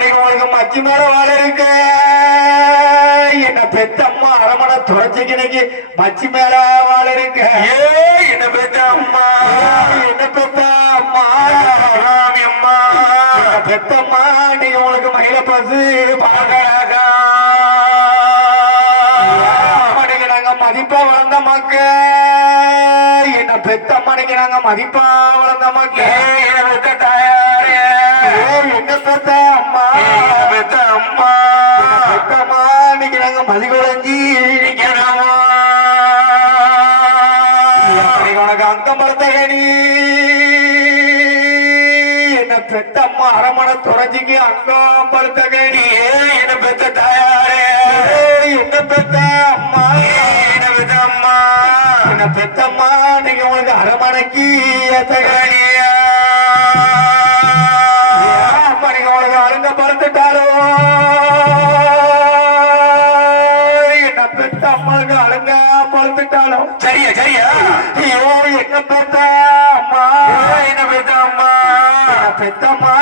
நீங்க உங்களுக்கு மச்சி மேல வாழ இருக்க. என்ன பெத்த அம்மா அரமணை துறைச்சிக்கு மச்சி மேல வாழ இருக்க. என்ன பெத்த அம்மா என்ன பெத்த அம்மா அம்மா பெத்தம்மா நீங்க உங்களுக்கு மயில பசு பாக்கறாக்கா நீங்க நாங்க மதிப்பா வளர்ந்த மக்க. என்ன பெத்தம்மா நீங்க நாங்க மதிப்பா வளர்ந்த மக்க. நாங்க மதிகுழஞ்சி நிக்கிறோம் உனக்கு அங்கம் படுத்தகடி என்ன பெத்தம்மா அரமண துறைஞ்சிக்கு அங்கம் படுத்தகடி என்ன பெத்த தாயாரே. என்ன பெத்த அம்மா. என்ன பெத்த அம்மா. என்ன பெத்தம்மா நீங்க உங்களுக்கு அரமணைக்கு ஏத்தகடியா அருங்க படுத்துட்டாலும் சரியா சரியா? ஐயோ என்ன பெத்த அம்மா என்ன பெத்த அம்மா என்ன பெத்த அம்மா